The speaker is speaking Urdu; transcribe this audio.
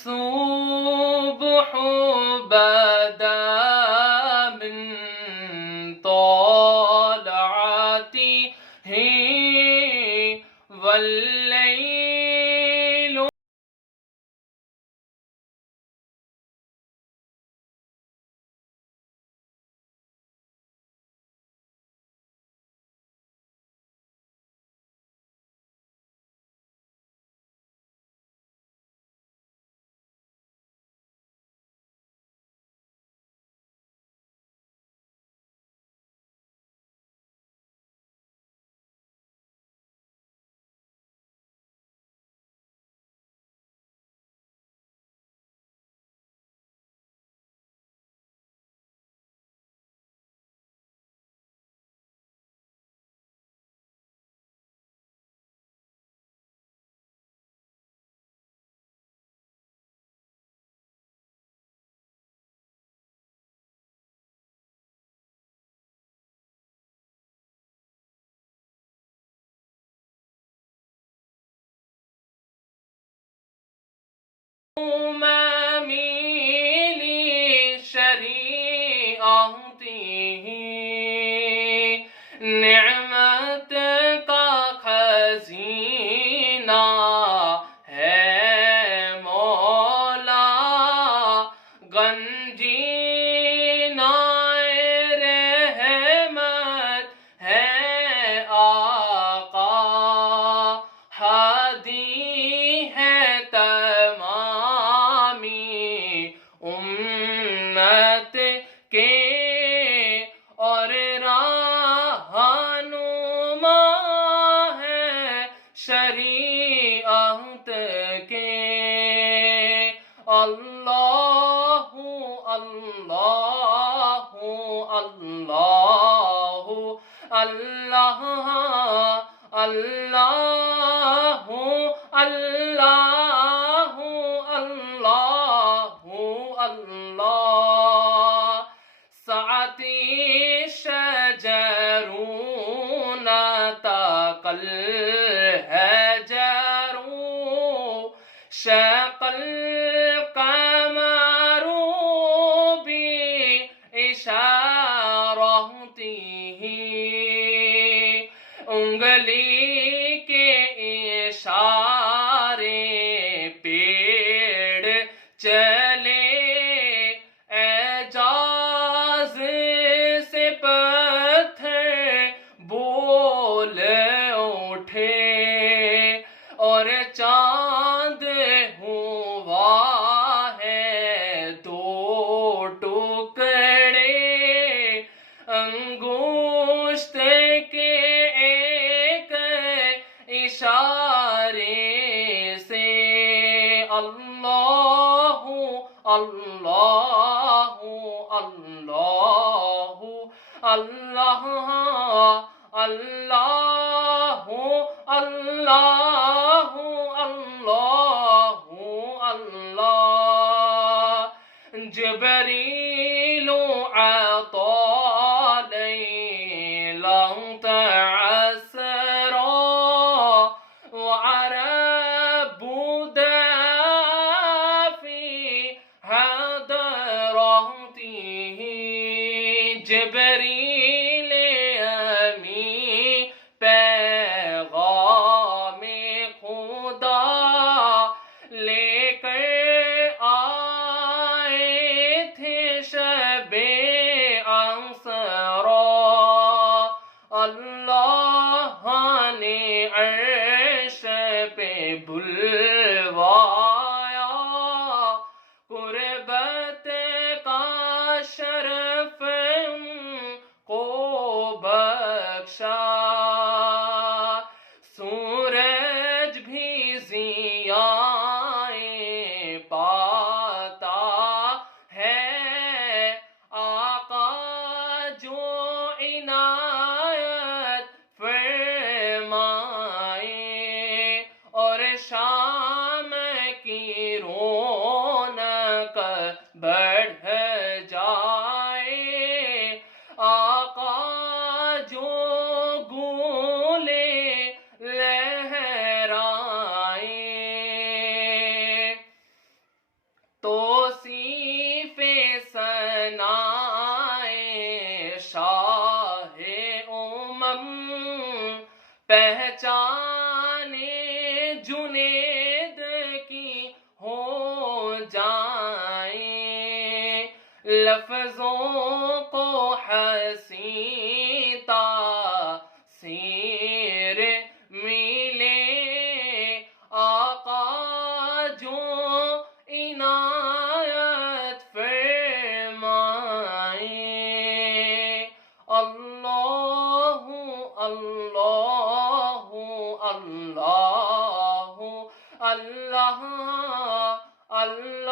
الصبح بدا من طلعته والليل میلی شریعته نعمت کا خزینہ ہے مولا گنجینہ رحمت ہے آقا ہادی ہے تمامی امت کے اور رہنما ہے شریعت کے اللہ اللہ اللہ اللہ اللہ اللہ اللہ اللہ سعتی شجرون تقل هجروا شق القمر بإشارته انگلی کے اشارے پیڑ چلے اعجاز سے پتھر بول اٹھے اور چاند ہوا ہے دو ٹکڑے انگشت کے ایک اشارے سے اللہ اللہ اللہ اللہ اللہ اللہ اللہ اللہ جبریل عطا لیلا تعسرا وعرب دافي حضرته جبریل امی پیغام خدا لے کر آئے تھے شب اسرا اللہ نے عرش پہ بلوایا قربت کا شرف کو بخشا سورج بھی ضیائیں پاتا ہے آقا جو عنایت فرمائے اور شام جنید کی ہو جائیں، لفظوں کو حسین تاثیر ملے، آقا جو عنایت فرمائیں۔ اللہ اللہ اللہ اللہ اللہ